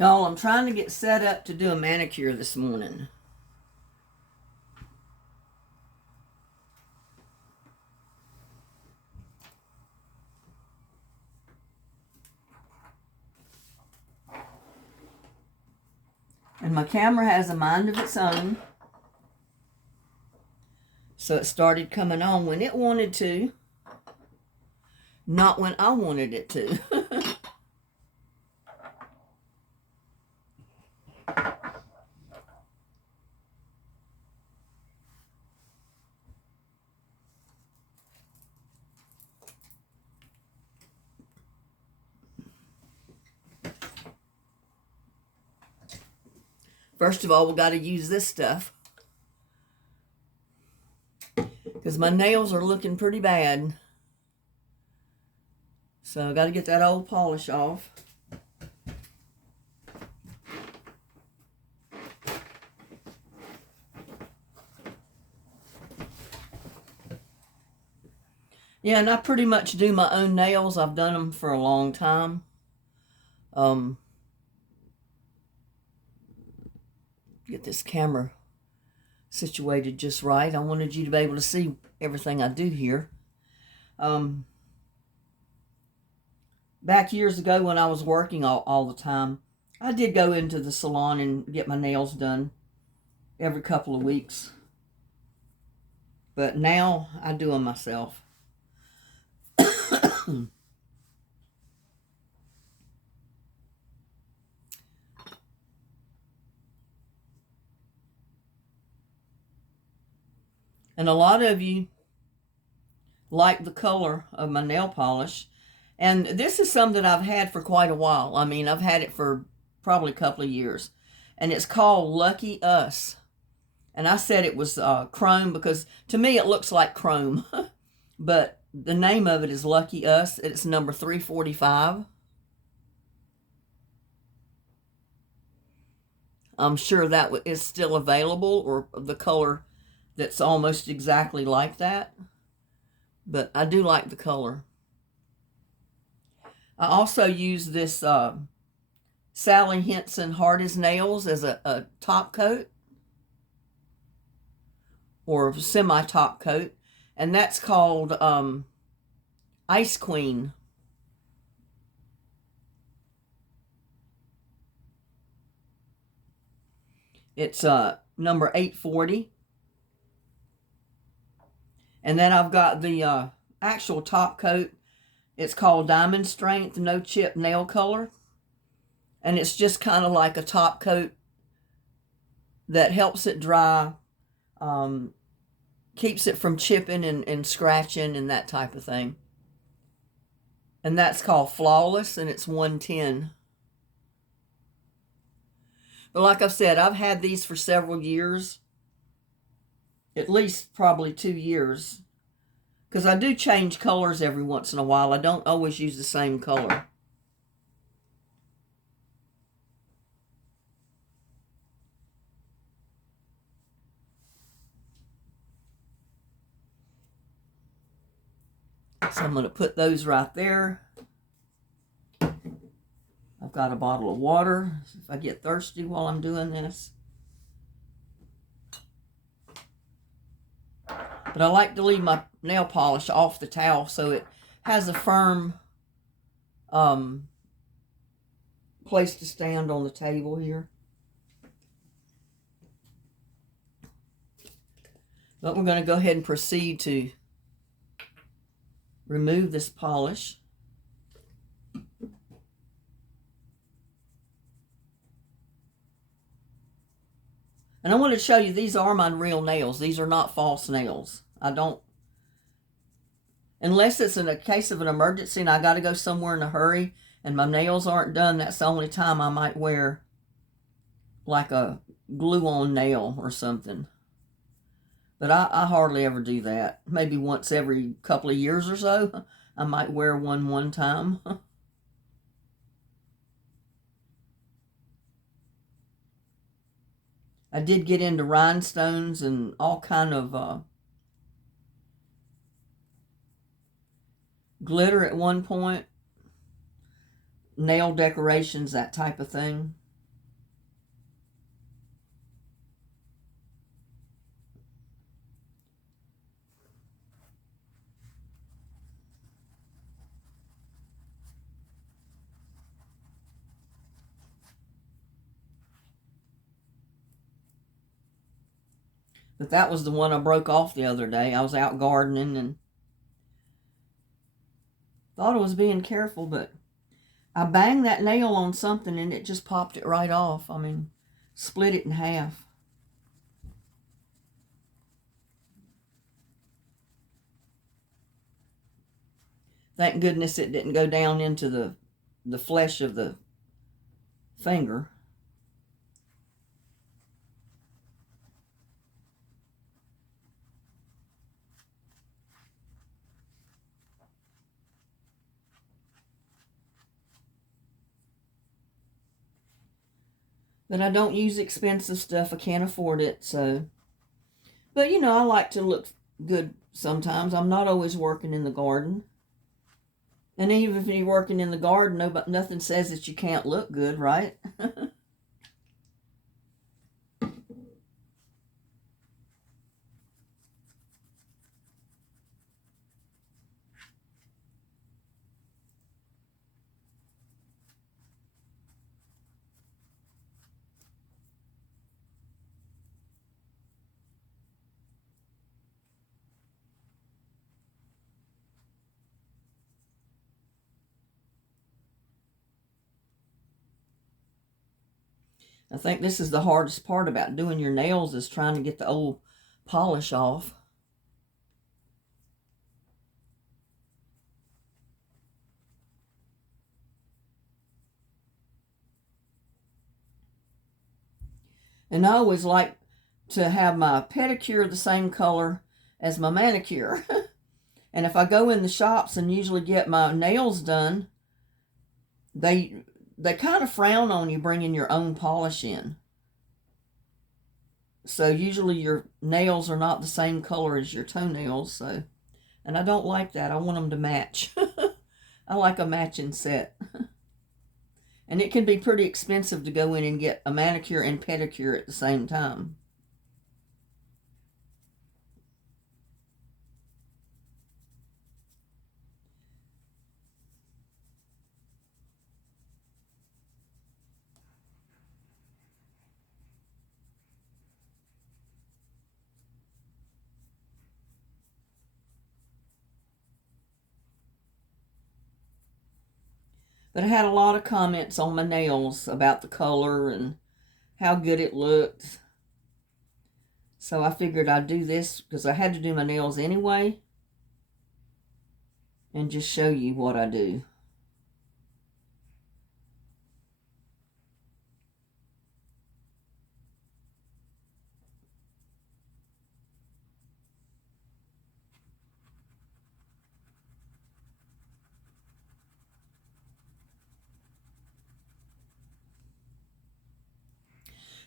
Y'all, I'm trying to get set up to do a manicure this morning. And my camera has a mind of its own. So it started coming on when it wanted to, not when I wanted it to. First of all, we got to use this stuff because my nails are looking pretty bad. So I got to get that old polish off. Yeah, and I pretty much do my own nails. I've done them for a long time. Get this camera situated just right. I wanted you to be able to see everything I do here. Back years ago when I was working all the time, I did go into the salon and get my nails done every couple of weeks. But now I do them myself. And a lot of you like the color of my nail polish. And this is something that I've had for quite a while. I mean, I've had it for probably a couple of years. And it's called Lucky Us. And I said it was chrome because to me it looks like chrome. But the name of it is Lucky Us. It's number 345. I'm sure that is still available, or the color that's almost exactly like that. But I do like the color. I also use this Sally Henson Hard as Nails as a top coat, or semi-top coat. And that's called Ice Queen. It's number 840. And then I've got the actual top coat. It's called Diamond Strength No Chip Nail Color. And it's just kind of like a top coat that helps it dry, keeps it from chipping and scratching and that type of thing. And that's called Flawless, and it's 110. But like I've said, I've had these for several years. At least probably 2 years. Because I do change colors every once in a while. I don't always use the same color. So I'm going to put those right there. I've got a bottle of water if I get thirsty while I'm doing this. But I like to leave my nail polish off the towel so it has a firm place to stand on the table here. But we're going to go ahead and proceed to remove this polish. And I want to show you, these are my real nails. These are not false nails. I don't, unless it's in a case of an emergency and I got to go somewhere in a hurry and my nails aren't done, that's the only time I might wear like a glue-on nail or something. But I hardly ever do that. Maybe once every couple of years or so, I might wear one time. I did get into rhinestones and all kind of glitter at one point. Nail decorations, that type of thing. But that was the one I broke off the other day. I was out gardening and thought I was being careful, but I banged that nail on something and it just popped it right off. I mean, split it in half. Thank goodness it didn't go down into the flesh of the finger. But I don't use expensive stuff. I can't afford it, so. But, you know, I like to look good sometimes. I'm not always working in the garden. And even if you're working in the garden, nothing says that you can't look good, right? I think this is the hardest part about doing your nails is trying to get the old polish off. And I always like to have my pedicure the same color as my manicure. And if I go in the shops and usually get my nails done, they kind of frown on you bringing your own polish in. So usually your nails are not the same color as your toenails. So, and I don't like that. I want them to match. I like a matching set. And it can be pretty expensive to go in and get a manicure and pedicure at the same time. But I had a lot of comments on my nails about the color and how good it looked. So I figured I'd do this because I had to do my nails anyway and just show you what I do.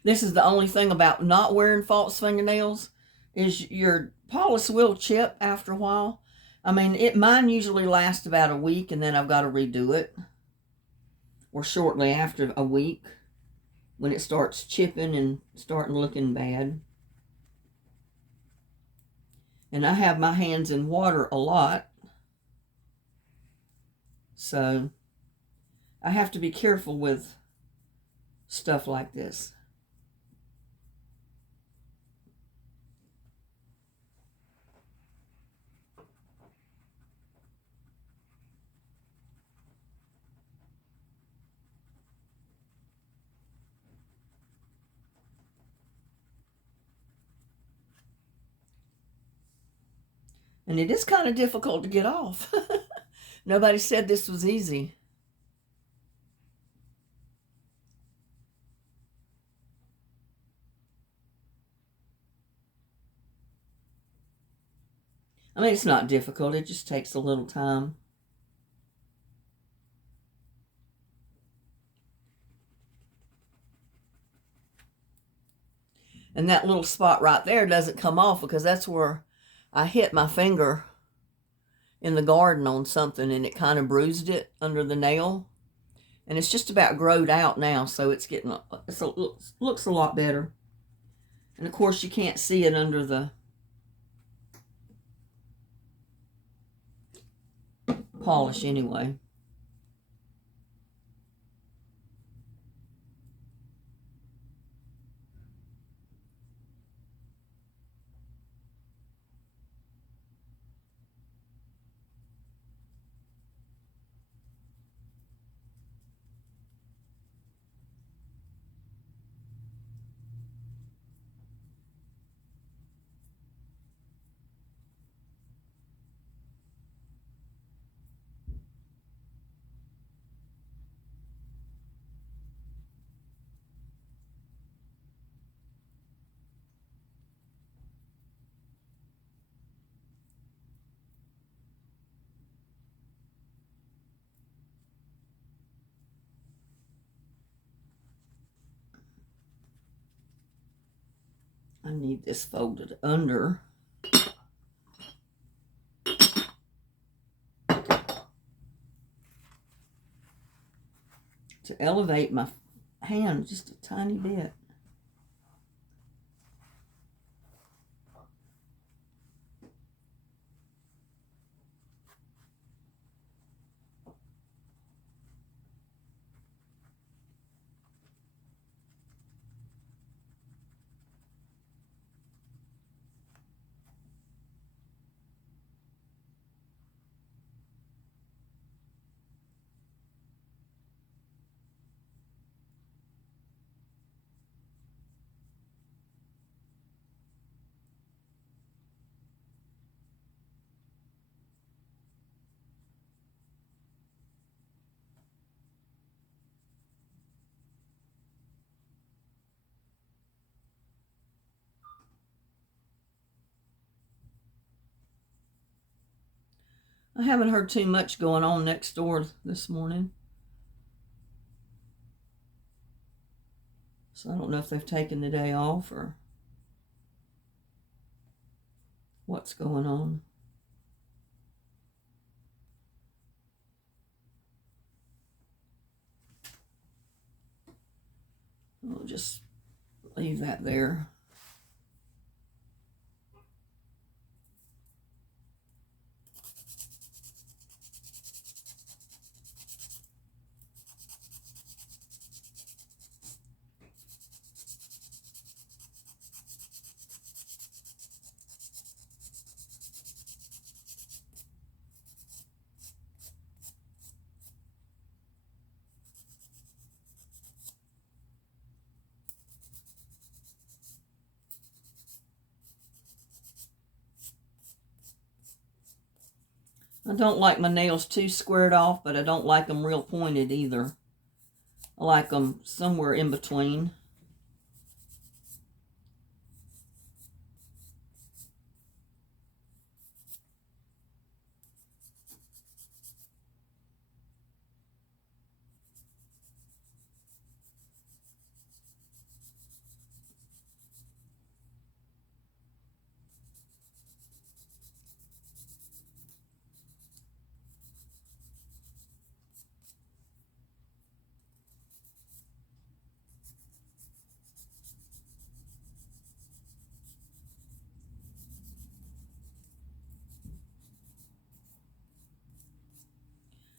This is the only thing about not wearing false fingernails is your polish will chip after a while. I mean, mine usually lasts about a week and then I've got to redo it. Or shortly after a week when it starts chipping and starting looking bad. And I have my hands in water a lot. So I have to be careful with stuff like this. And it is kind of difficult to get off. Nobody said this was easy. I mean, it's not difficult. It just takes a little time. And that little spot right there doesn't come off because that's where I hit my finger in the garden on something and it kind of bruised it under the nail. And it's just about growed out now, so it looks a lot better. And of course you can't see it under the polish anyway. I need this folded under. To elevate my hand just a tiny bit. I haven't heard too much going on next door this morning. So I don't know if they've taken the day off or what's going on. We'll just leave that there. I don't like my nails too squared off, but I don't like them real pointed either. I like them somewhere in between.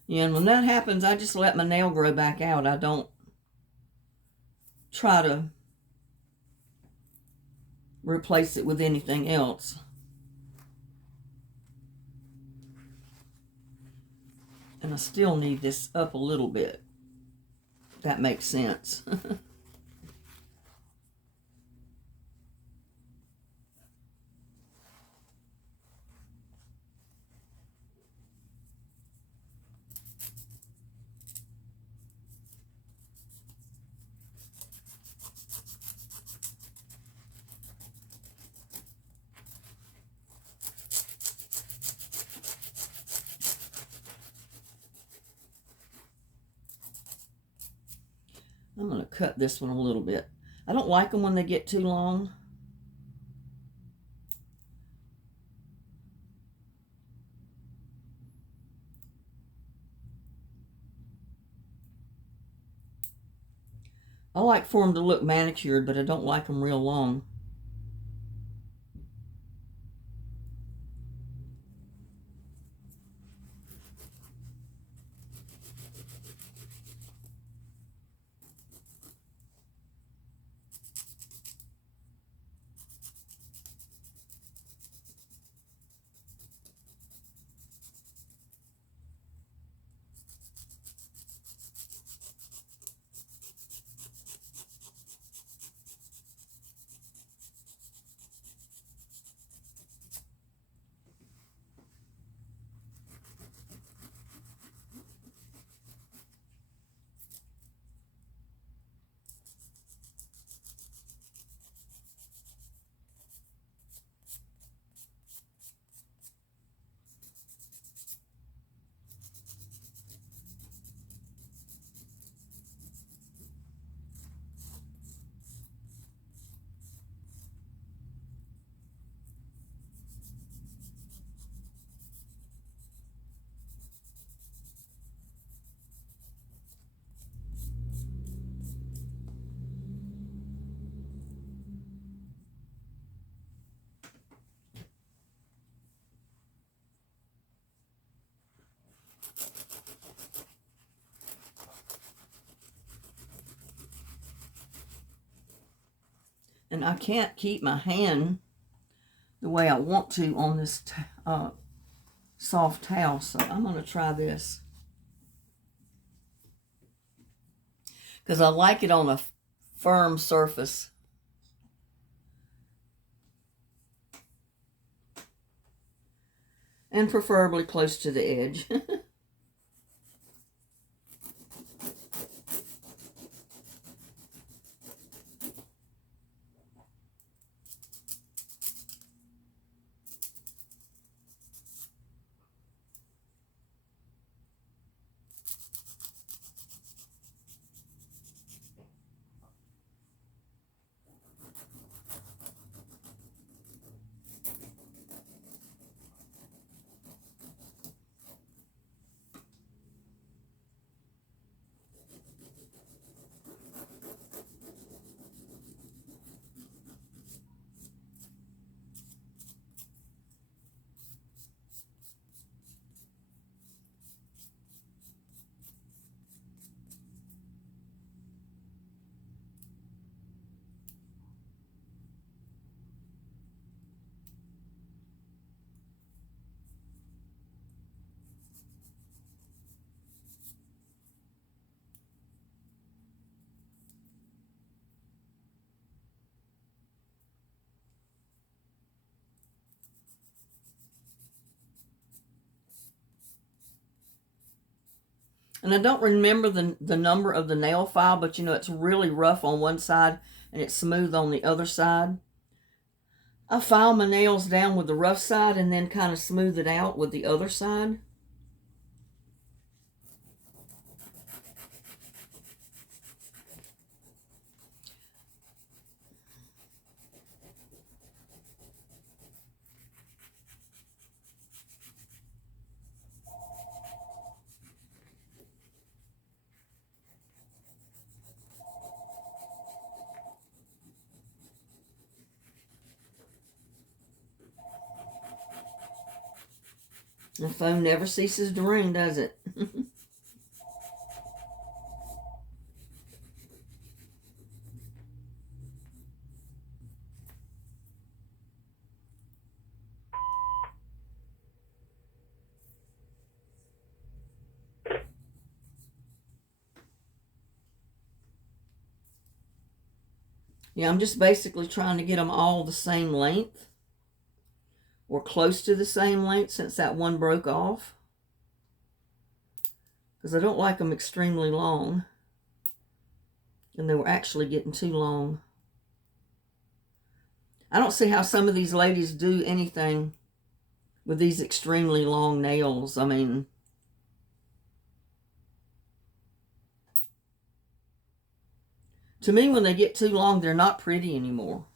Yeah, and when that happens, I just let my nail grow back out. I don't try to replace it with anything else. And I still need this up a little bit. If that makes sense. I'm going to cut this one a little bit. I don't like them when they get too long. I like for them to look manicured, but I don't like them real long. And I can't keep my hand the way I want to on this soft towel, so I'm going to try this. Because I like it on a firm surface. And preferably close to the edge. And I don't remember the number of the nail file, but you know, it's really rough on one side and it's smooth on the other side. I file my nails down with the rough side and then kind of smooth it out with the other side. The phone never ceases to ring, does it? Yeah, I'm just basically trying to get them all the same length or close to the same length since that one broke off. Because I don't like them extremely long. And they were actually getting too long. I don't see how some of these ladies do anything with these extremely long nails. I mean, to me, when they get too long, they're not pretty anymore.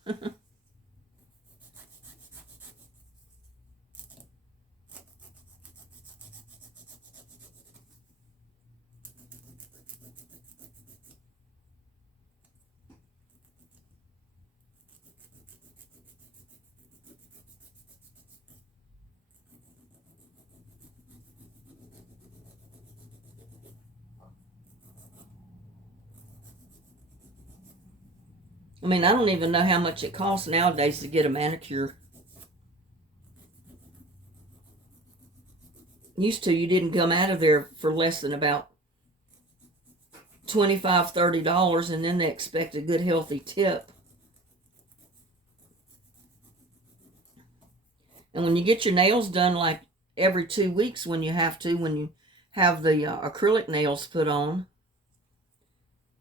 I mean, I don't even know how much it costs nowadays to get a manicure. Used to, you didn't come out of there for less than about $25, $30, and then they expect a good healthy tip. And when you get your nails done like every 2 weeks when you have the acrylic nails put on,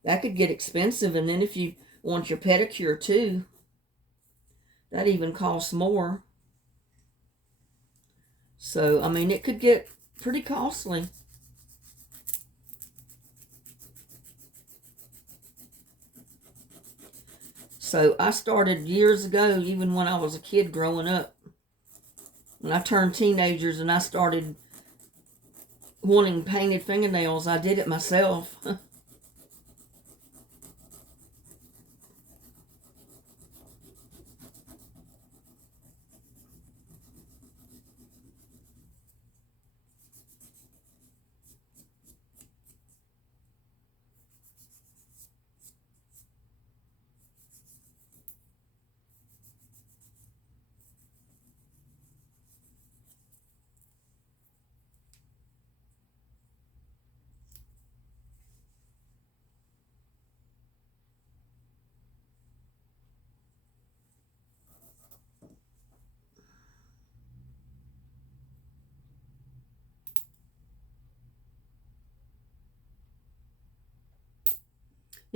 that could get expensive. And then if you want your pedicure too, that even costs more. So, I mean, it could get pretty costly. So I started years ago, even when I was a kid growing up. When I turned teenagers and I started wanting painted fingernails, I did it myself.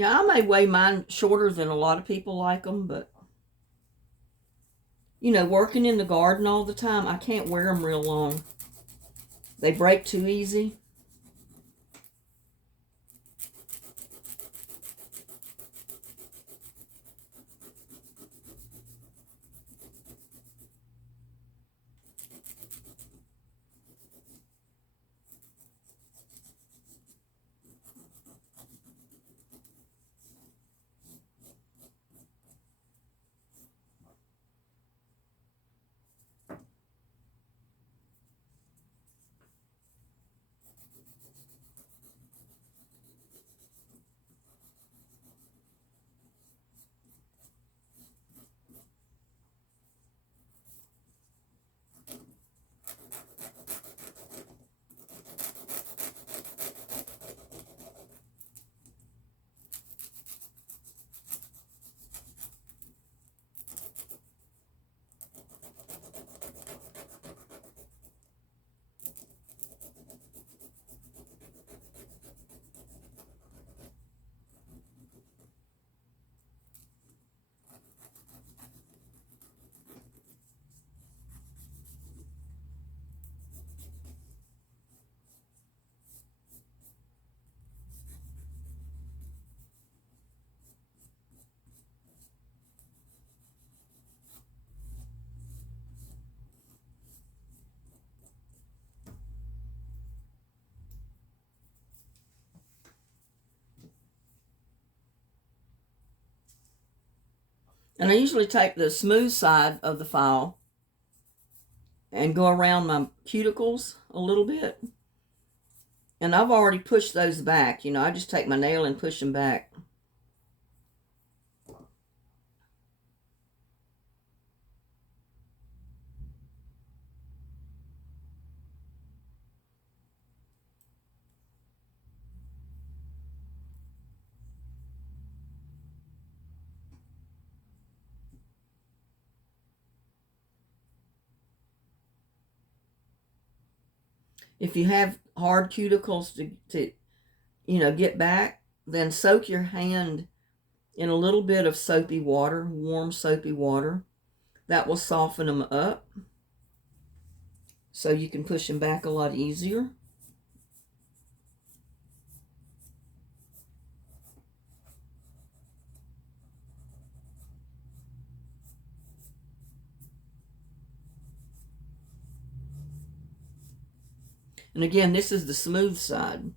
Yeah, I may weigh mine shorter than a lot of people like them, but you know, working in the garden all the time, I can't wear them real long. They break too easy. And I usually take the smooth side of the file and go around my cuticles a little bit. And I've already pushed those back. You know, I just take my nail and push them back. If you have hard cuticles to you know, get back, then soak your hand in a little bit of soapy water, warm soapy water. That will soften them up so you can push them back a lot easier. And again, this is the smooth side,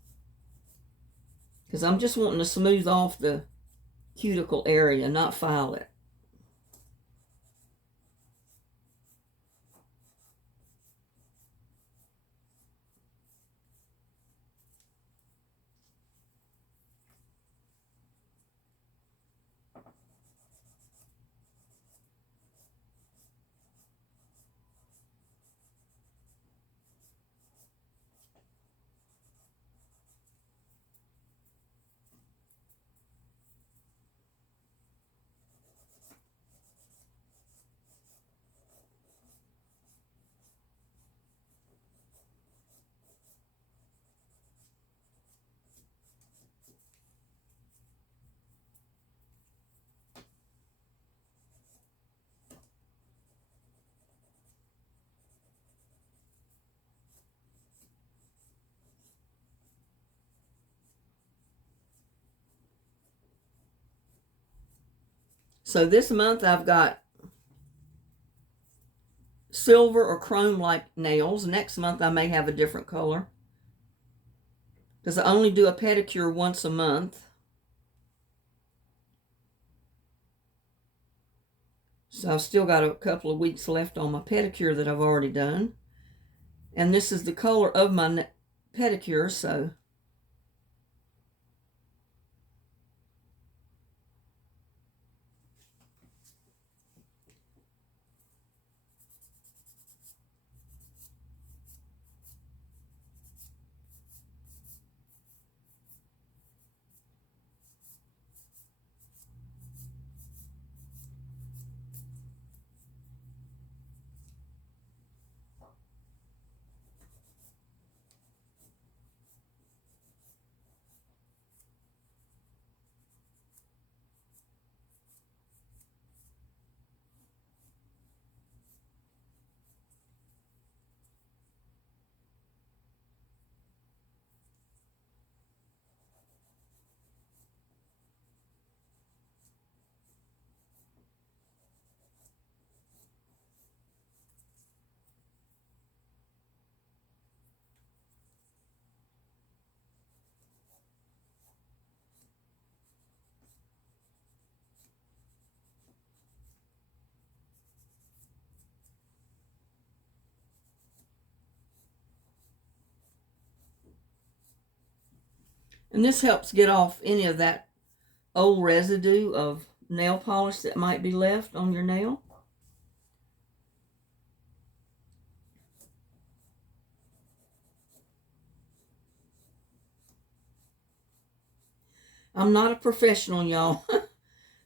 because I'm just wanting to smooth off the cuticle area, not file it. So this month I've got silver or chrome like nails. Next month I may have a different color, because I only do a pedicure once a month. So I've still got a couple of weeks left on my pedicure that I've already done. And this is the color of my pedicure, so And this helps get off any of that old residue of nail polish that might be left on your nail. I'm not a professional, y'all.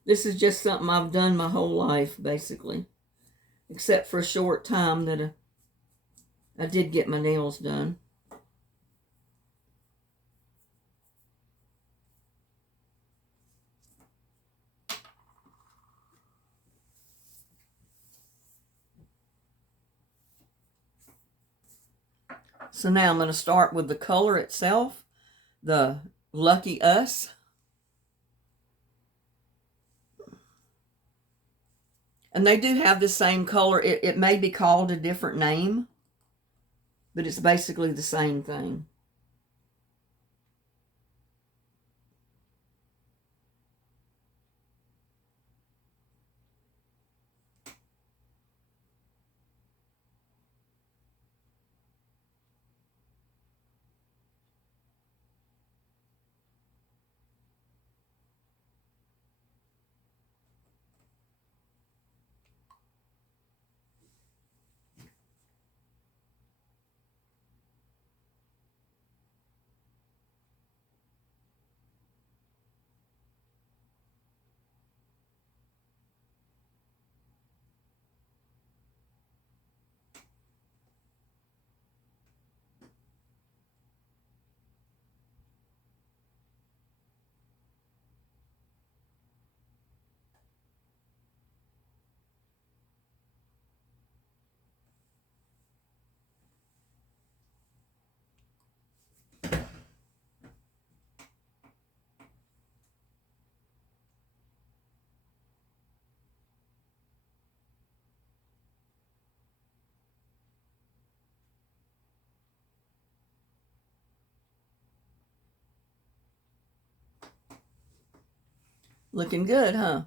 This is just something I've done my whole life, basically. Except for a short time that I did get my nails done. So now I'm going to start with the color itself, the Lucky Us. And they do have the same color. It may be called a different name, but it's basically the same thing. Looking good, huh?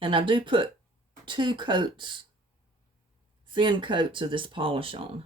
And I do put 2 coats, thin coats of this polish on.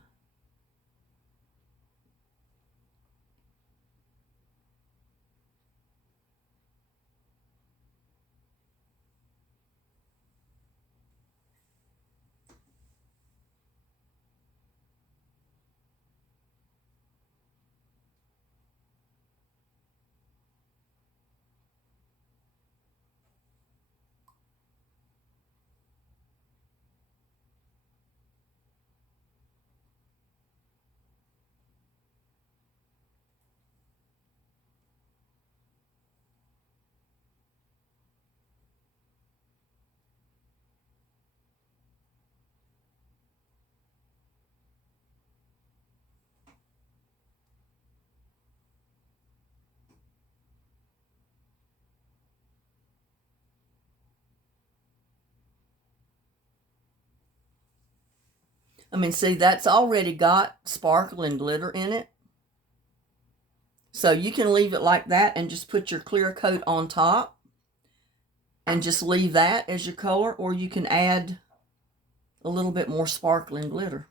I mean, see, that's already got sparkle and glitter in it. So you can leave it like that and just put your clear coat on top and just leave that as your color, or you can add a little bit more sparkling glitter.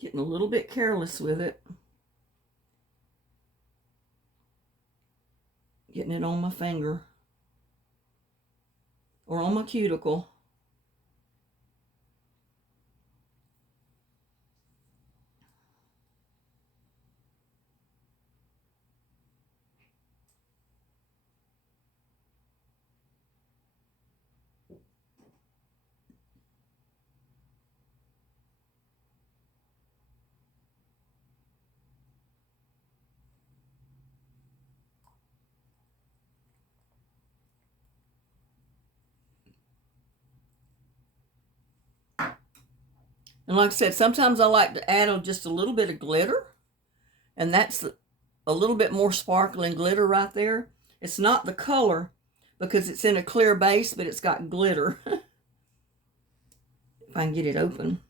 Getting a little bit careless with it. Getting it on my finger or on my cuticle. And like I said, sometimes I like to add just a little bit of glitter, and that's a little bit more sparkling glitter right there. It's not the color because it's in a clear base, but it's got glitter. If I can get it open.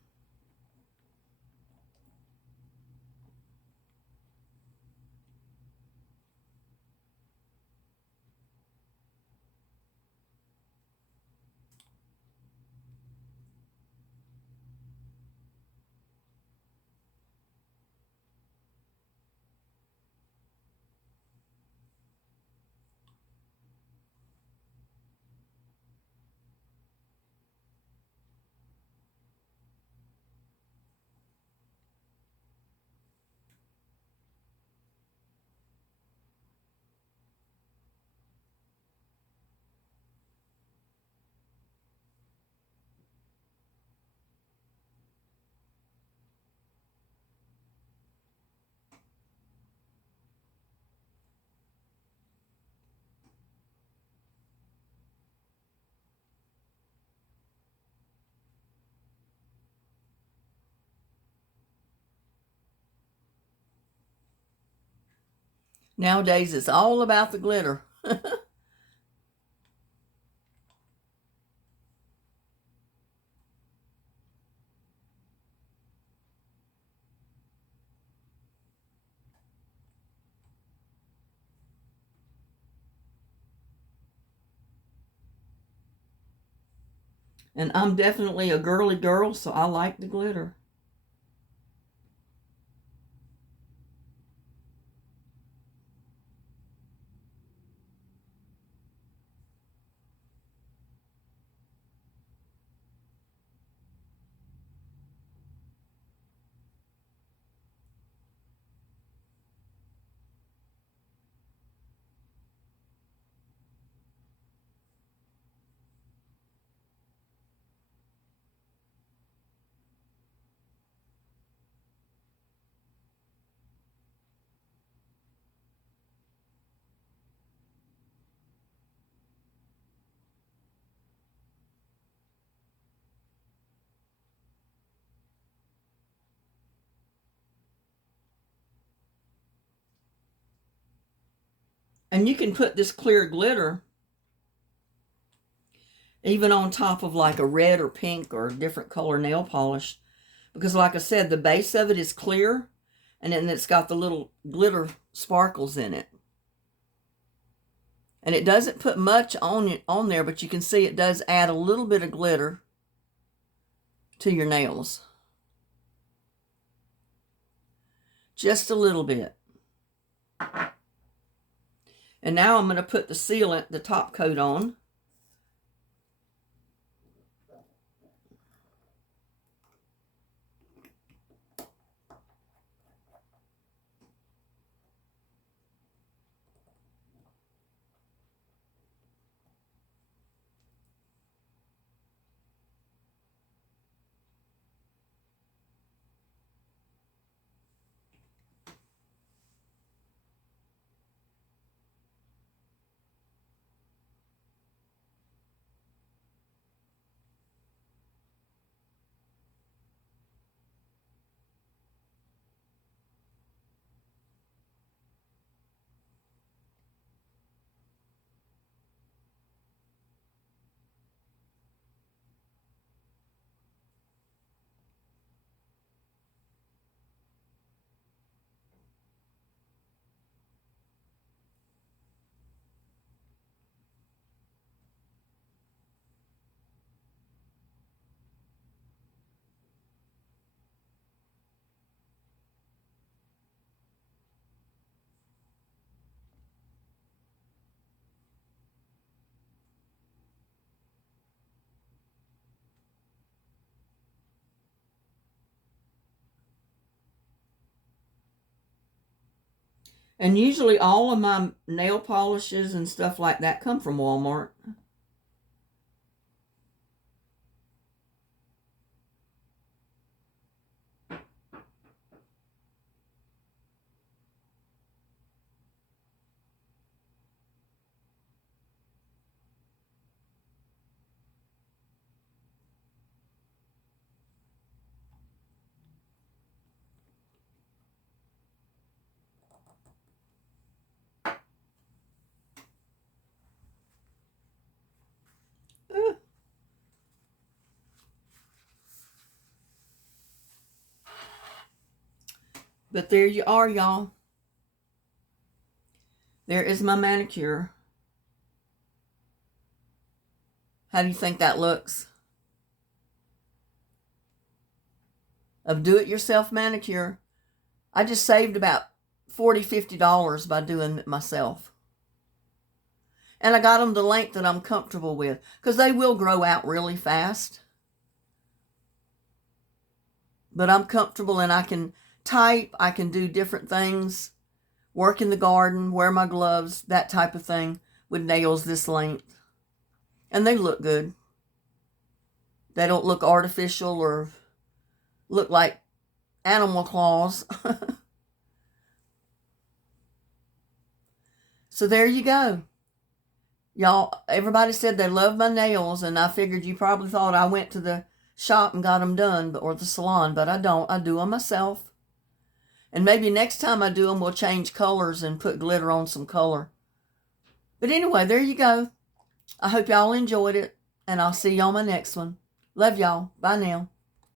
Nowadays, it's all about the glitter. And I'm definitely a girly girl, so I like the glitter. And you can put this clear glitter even on top of like a red or pink or a different color nail polish. Because like I said, the base of it is clear, and then it's got the little glitter sparkles in it. And it doesn't put much on there, but you can see it does add a little bit of glitter to your nails. Just a little bit. And now I'm going to put the sealant, the top coat on. And usually all of my nail polishes and stuff like that come from Walmart. But there you are, y'all. There is my manicure. How do you think that looks? Of do-it-yourself manicure. I just saved about $40, $50 by doing it myself. And I got them the length that I'm comfortable with, because they will grow out really fast. But I'm comfortable, and I can type, I can do different things, work in the garden, wear my gloves, that type of thing, with nails this length. And they look good. They don't look artificial or look like animal claws. So there you go. Y'all, everybody said they love my nails, and I figured you probably thought I went to the shop and got them done, or the salon, but I don't. I do them myself. And maybe next time I do them, we'll change colors and put glitter on some color. But anyway, there you go. I hope y'all enjoyed it, and I'll see y'all on my next one. Love y'all. Bye now.